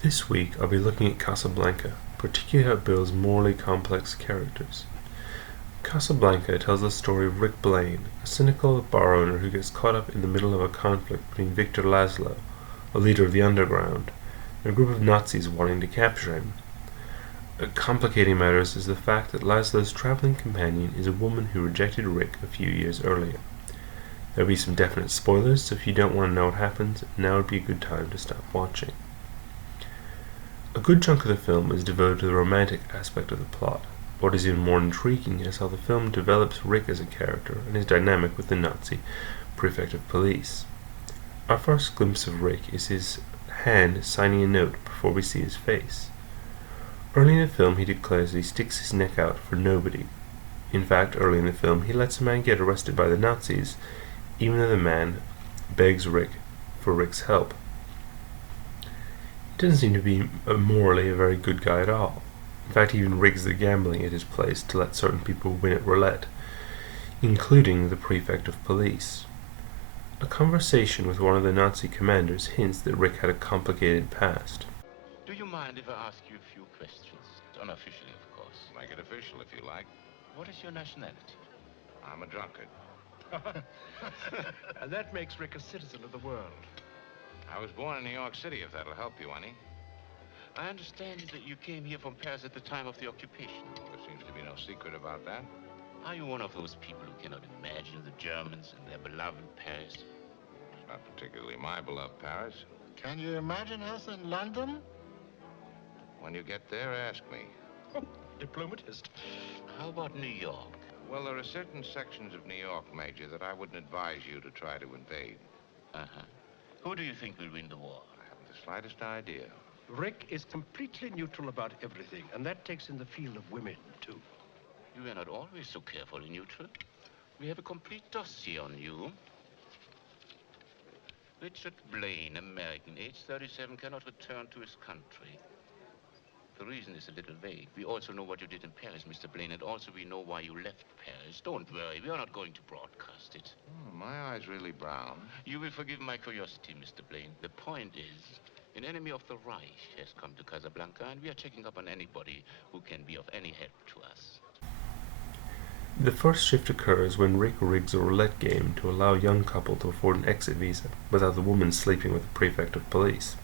This week I'll be looking at Casablanca, particularly how it builds morally complex characters. Casablanca tells the story of Rick Blaine, a cynical bar owner who gets caught up in the middle of a conflict between Victor Laszlo, a leader of the underground, and a group of Nazis wanting to capture him. Complicating matters is the fact that Laszlo's traveling companion is a woman who rejected Rick a few years earlier. There will be some definite spoilers, so if you don't want to know what happens, now would be a good time to stop watching. A good chunk of the film is devoted to the romantic aspect of the plot. What is even more intriguing is how the film develops Rick as a character and his dynamic with the Nazi prefect of police. Our first glimpse of Rick is his hand signing a note before we see his face. Early in the film he declares that he sticks his neck out for nobody. In fact, early in the film he lets a man get arrested by the Nazis, even though the man begs Rick for Rick's help. He doesn't seem to be morally a very good guy at all. In fact, he even rigs the gambling at his place to let certain people win at roulette, including the prefect of police. A conversation with one of the Nazi commanders hints that Rick had a complicated past. Do you mind if I ask you a few questions? Unofficially, of course. Make it official if you like. What is your nationality? I'm a drunkard. And that makes Rick a citizen of the world. I was born in New York City, if that'll help you any. I understand that you came here from Paris at the time of the occupation. Well, there seems to be no secret about that. Are you one of those people who cannot imagine the Germans and their beloved Paris? It's not particularly my beloved Paris. Can you imagine us in London? When you get there, ask me. Oh, diplomatist. How about New York? Well, there are certain sections of New York, Major, that I wouldn't advise you to try to invade. Uh-huh. Who do you think will win the war? I haven't the slightest idea. Rick is completely neutral about everything, and that takes in the field of women, too. You are not always so carefully neutral. We have a complete dossier on you. Richard Blaine, American, age 37, cannot return to his country. The reason is a little vague. We also know what you did in Paris, Mr. Blaine, and also we know why you left Paris. Don't worry, we are not going to broadcast it. Oh, my eye's really brown. You will forgive my curiosity, Mr. Blaine. The point is, an enemy of the Reich has come to Casablanca, and we are checking up on anybody who can be of any help to us. The first shift occurs when Rick rigs a roulette game to allow a young couple to afford an exit visa without the woman sleeping with the prefect of police.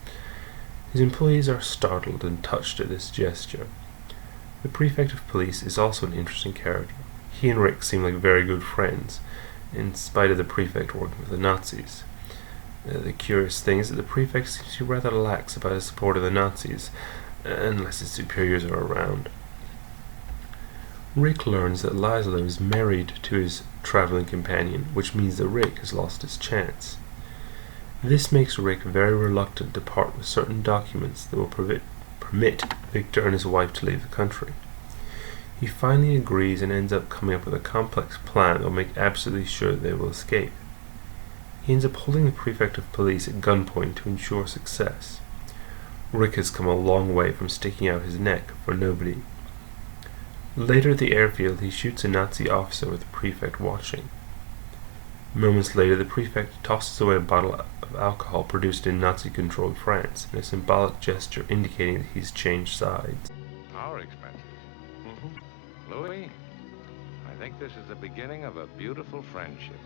His employees are startled and touched at this gesture. The prefect of police is also an interesting character. He and Rick seem like very good friends, in spite of the prefect working with the Nazis. The curious thing is that the prefect seems to be rather lax about his support of the Nazis, unless his superiors are around. Rick learns that Laszlo is married to his traveling companion, which means that Rick has lost his chance. This makes Rick very reluctant to part with certain documents that will permit Victor and his wife to leave the country. He finally agrees and ends up coming up with a complex plan that will make absolutely sure that they will escape. He ends up holding the prefect of police at gunpoint to ensure success. Rick has come a long way from sticking out his neck for nobody. Later at the airfield, he shoots a Nazi officer with the prefect watching. Moments later, the prefect tosses away a bottle of alcohol produced in Nazi-controlled France, in a symbolic gesture indicating that he's changed sides. Our expenses. Louis, I think this is the beginning of a beautiful friendship.